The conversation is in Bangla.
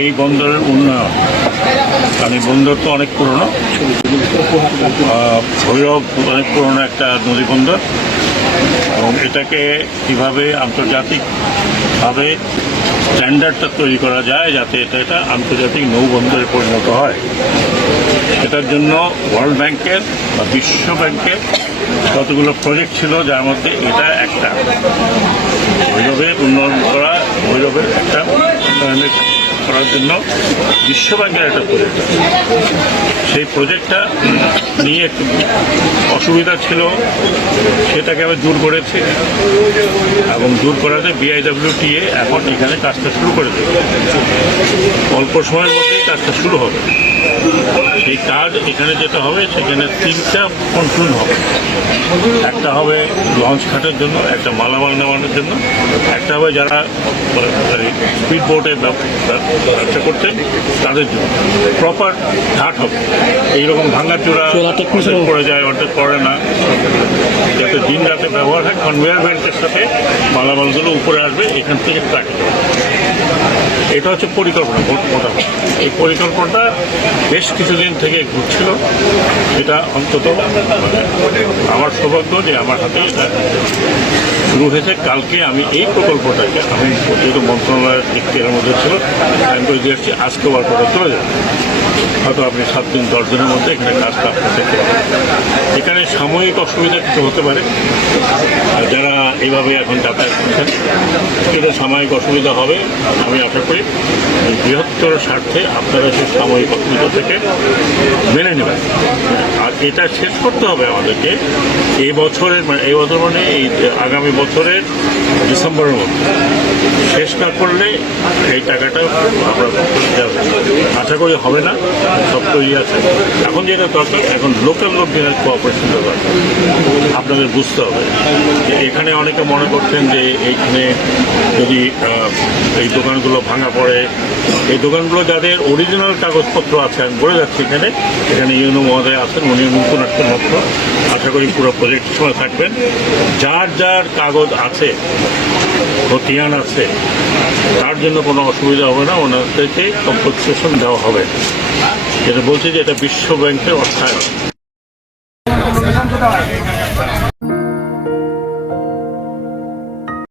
এই বন্দরের উন্নয়ন, কারণ এই বন্দর তো অনেক পুরনো, ভৈরব অনেক পুরনো একটা নদী বন্দর, এবং এটাকে কীভাবে আন্তর্জাতিকভাবে স্ট্যান্ডার্ডটা তৈরি করা যায় যাতে এটা আন্তর্জাতিক নৌবন্দরে পরিণত হয়। এটার জন্য ওয়ার্ল্ড ব্যাংকের বা বিশ্ব ব্যাংকের কতগুলো প্রজেক্ট ছিল, যার মধ্যে এটা একটা। ভৈরবের উন্নয়ন করা, ভৈরবের একটা উন্নয়নের করার জন্য বিশ্ব ব্যাংকের একটা প্রজেক্ট, সেই প্রজেক্টটা নিয়ে একটু অসুবিধা ছিল, সেটাকে আমি দূর করেছি, এবং দূর করাতে BIWTA এখন এখানে কাজটা শুরু করে দেবে। অল্প সময়ের মধ্যেই কাজটা শুরু হবে। সেই কাজ এখানে যেটা হবে, সেখানে 3টা পন্টুন হবে। একটা হবে লঞ্চ ঘাটের জন্য, একটা মালামাল নেওয়ানোর জন্য, একটা হবে যারা স্পিড বোটে ব্যবসা করছেন তাদের জন্য। প্রপার ঘাট হবে, এইরকম ভাঙাচোরা পড়ে যায়, অর্ধেক পড়ে না, যাতে দিন রাতে ব্যবহার হয়। কনভেয়ার বেল্টের সাথে মালামালগুলো উপরে আসবে, এখান থেকে ট্রাক। এটা হচ্ছে পরিকল্পনা মোটামুটি। এই পরিকল্পনাটা বেশ কিছুদিন থেকে ঘুরছিল। এটা অন্তত আমার সৌভাগ্য যে আমার হাতে এটা শুরু হয়েছে। কালকে আমি এই প্রকল্পটাকে, আমি যেহেতু মন্ত্রণালয়ের দিকের মধ্যে ছিল, আমি করে দিয়ে আসছি আজকে ওয়ার্কটা চলে যাবে। হয়তো আপনি 7 দিন 10 দিনের মধ্যে এখানে কাজটা আপনি দেখতে পাবেন। এখানে সাময়িক অসুবিধা কিছু হতে পারে, আর যারা এইভাবে এখন যাতায়াত করছেন এটা সাময়িক অসুবিধা হবে। আমি আশা করি বৃহত্তর স্বার্থে আপনারা সেই সাময়িক অসুবিধা থেকে মেনে নেবেন। আর এটা শেষ করতে হবে আমাদেরকে এই বছরের মানে এই আগামী বছরের ডিসেম্বরের মধ্যে। শেষ না করলে এই টাকাটা আমরা যাবে, আশা করি হবে না, সব তৈরি আছে। এখন যেটা দরকার, এখন লোকাল লোকজনের কোঅপারেশন দরকার। আপনাদের বুঝতে হবে যে এখানে অনেকে মনে করছেন যে এইখানে যদি এই দোকানগুলো ভাঙা পড়ে, এই দোকানগুলো যাদের অরিজিনাল কাগজপত্র আছে, আমি বলে যাচ্ছি এখানে ইউনো মহোদয় আছেন, উনি নতুন আসছেন মাত্র, আশা করি পুরো প্রজেক্টের সময় থাকবেন। যার যার কাগজ আছে, খতিয়ান আছে, তার জন্য কোনো অসুবিধা হবে না, ওনাদেরকে কম্পেনসেশন দেওয়া হবে। যেটা বলছি যে এটা বিশ্ব ব্যাংকের অর্থায়ন।